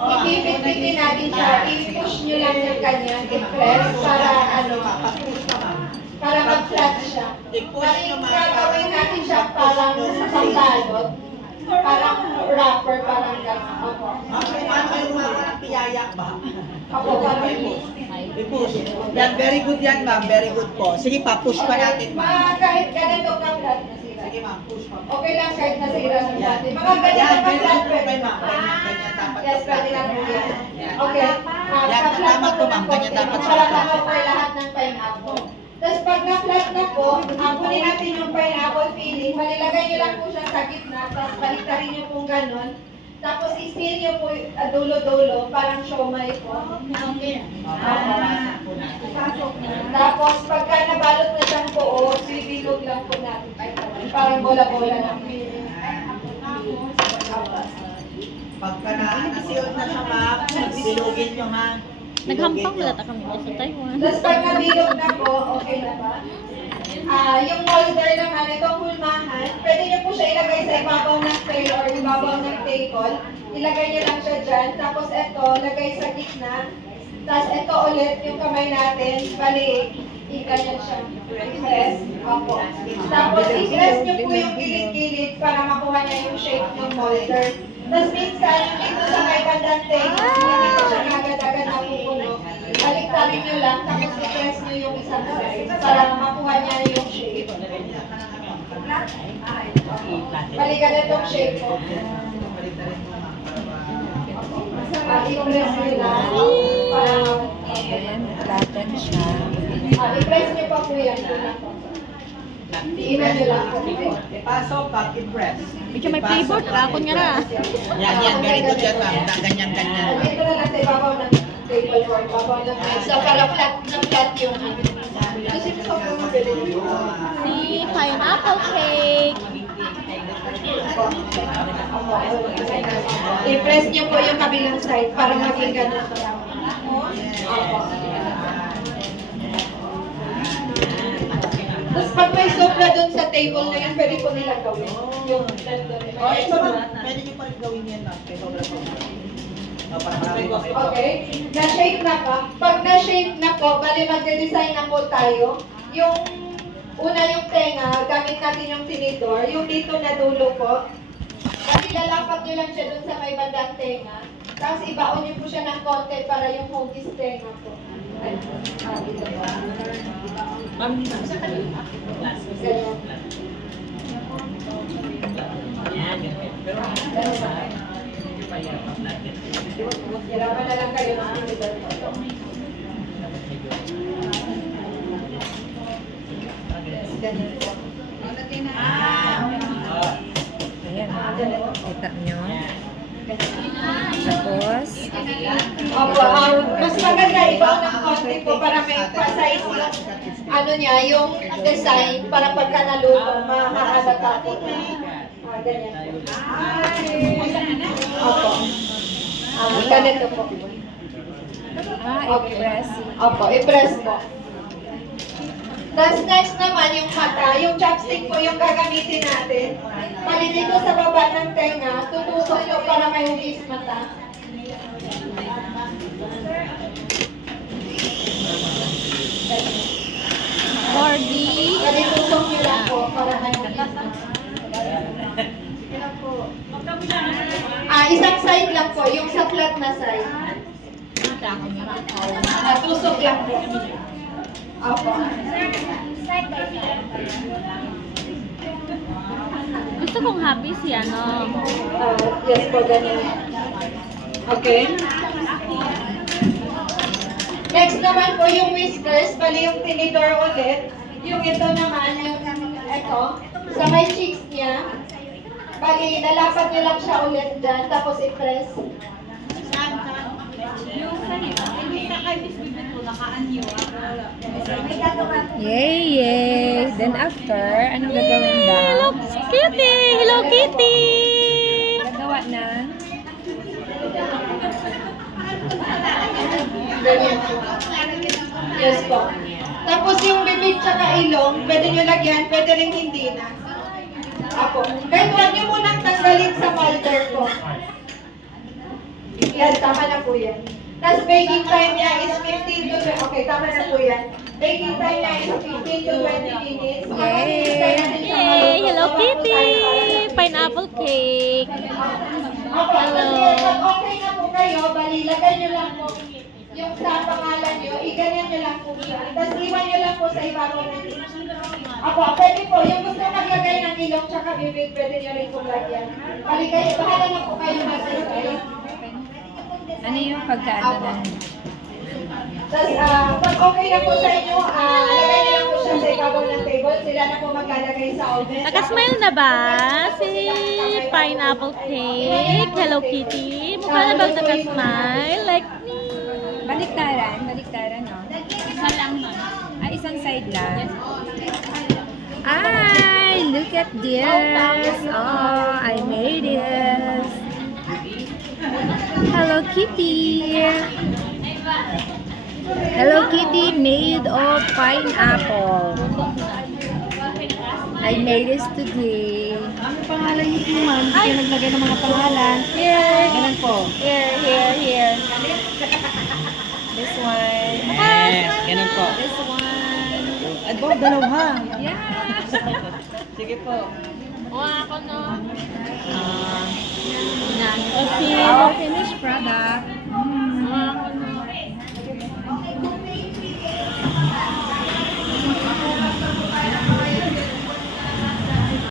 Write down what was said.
Ipipit-pitin natin siya, i-push nyo lang yung ganyan, i-press para para mag-flat siya. Parang gagawin natin siya parang pangbalot, parang wrapper, parang gano'n. Opo. Paano kayo umawa ng piyayak ba? Opo, parang I-push. Yan, very good yan ma'am, very good po. Sige pa, push pa natin ma'am. Kahit ganito ka flat na sira. Sige ma'am, push pa. Okay lang kahit nasira ng Yan. natin. Mga ganyan Yan, na very flat good po kayo ma'am. Ganyan dapat. Yes, pwede lang po yan. Yan. Okay. Yan, tama to ma'am. Ganyan dapat siya. Para ma-cover lahat ng pineapple. Tapos pag na-flat na po, kunin natin yung pineapple filling. Malilagay nyo lang po siya sa gitna. Tapos baliktarin nyo pong ganon. Tapos i-seal nyo po dulo-dulo. Parang siomay po. Tapos pagka nabalot na siyang buo, bibilog lang po natin. Parang bola-bola lang. Pagka na-seal na siya ma'am, bilugin nyo ha. Naghampang wala ta kami sa Taiwan. Tapos pag nabilog na po, okay na ba? Yung molder naman, itong hulmahan, pwede nyo po siya ilagay sa ibabaw ng tray or ibabaw ng table. Ilagay nyo lang siya dyan. Tapos ito, lagay sa gitna. Tapos ito ulit, yung kamay natin, bali, i-ganyan siya. I-press. Opo. Tapos i-press nyo po yung gilid-gilid para makuha niya yung shape ng molder. Tapos minsan, dito sa may bandang table, hindi ko siya agad-agad napupuno. Baliktarin nyo lang, tapos i-press nyo yung isang side para makuha niya yung shape. Balikan itong shape po. I-press nyo lang para Flatten siya. i-press nyo pa po yan. Iinan nyo lang po. Ipasok, pag i-press. Medyo may flavor, rakon nga na. Yan, very good yan ma'am. Ganyan-ganyan. Dito na lang sa ibabaw ng table board, ibabaw ng mesa para flat na flat yung ano. Kasi sa Si pineapple cake. i-press nyo po yung kabilang side para maging ganun. Tapos pag may sobra doon sa table na yan, pwede po nilang gawin. Yung Oh, ito ma'am. Pwede nyo pa rin gawin yan ma'am. Kaya sobra-sobra. Para marami pa kayo. Okay. Na-shape na pa. Pag na-shape na po, bali magde-design na po tayo. Yung una yung tenga, gamit natin yung tinidor. Yung dito na dulo po. Bali lalapat nyo lang siya dun sa may bandang tenga. Tapos ibaon nyo po siya ng konti para yung hugis tenga po. Dito po. Hirapan na lang kayo ng tinidor po. Ganun po. Ayan. Kita nyo. Tapos, Opo, mas maganda ibaw ng konti po para may pa-size yung ano niya, yung design para pagka naluto, makahalata po. Ganyan po. Opo. Ganito po. i-press. Opo, i-press po. Tapos next naman yung mata, yung chopstick po yung gagamitin natin. Bali dito sa baba ng tenga, tutusok nyo para may hugis mata. Cordy. Bali tusok nyo lang po para may hugis mata. Isang side lang po, yung sa flat na side. Tusok lang po. Opo. Gusto kong happy si ano. Yes po, ganyan. Okay. Next naman po yung whiskers, bali yung tinidor ulit. Yung ito naman, yung ito, sa may cheeks niya. Bali, lalapat nyo lang siya ulit dyan, tapos i-press. Yay, yay. Then after, anong gagawin daw? Hello, Kitty! Hello, Kitty! Nagawa na. Ganyan po. Yes po. Tapos yung bibig tsaka ilong, pwede nyo lagyan, pwede rin hindi na. Apo. Kahit huwag nyo munang tanggalin sa molder ko. Yan, tama na po yan. Tapos baking time niya is 15 to 20. Okay, tama na po yan. Baking time niya is 15 to 20 minutes. Yay! Hello Kitty! Pineapple cake! Hello. Pag okay na po kayo, balilagay nyo lang po yung sa pangalan nyo, iganyan nyo lang po siya. Tapos iwan nyo lang po sa ibabaw ng Apo, pwede po, yung gusto maglagay ng ilong tsaka bibig, pwede nyo rin po lagyan. Baligay, bahala na po kayo maglagay. Ano yung pagkaano ng... Tapos, pag okay na po sa inyo, lagay nyo lang po siya sa ibabaw ng table. Sila na po maglalagay sa oven. Nakasmile na ba si Pineapple Cake? Hello Kitty? Mukha na bang nakasmile? Like me? Baliktaran, no? Isa lang, no? Isang side lang. Ay, look at this. Oh, I made it. Hello Kitty. Hello Kitty made of pineapple. I made this today. Ano pangalan niyo, ma'am? Hindi kayo naglagay ng mga pangalan. Here. Ganun po. Here. This one. Yes, ganun po. This one. At po, dalawa. Yeah. Sige po. Ako no. Ah, Our finished product.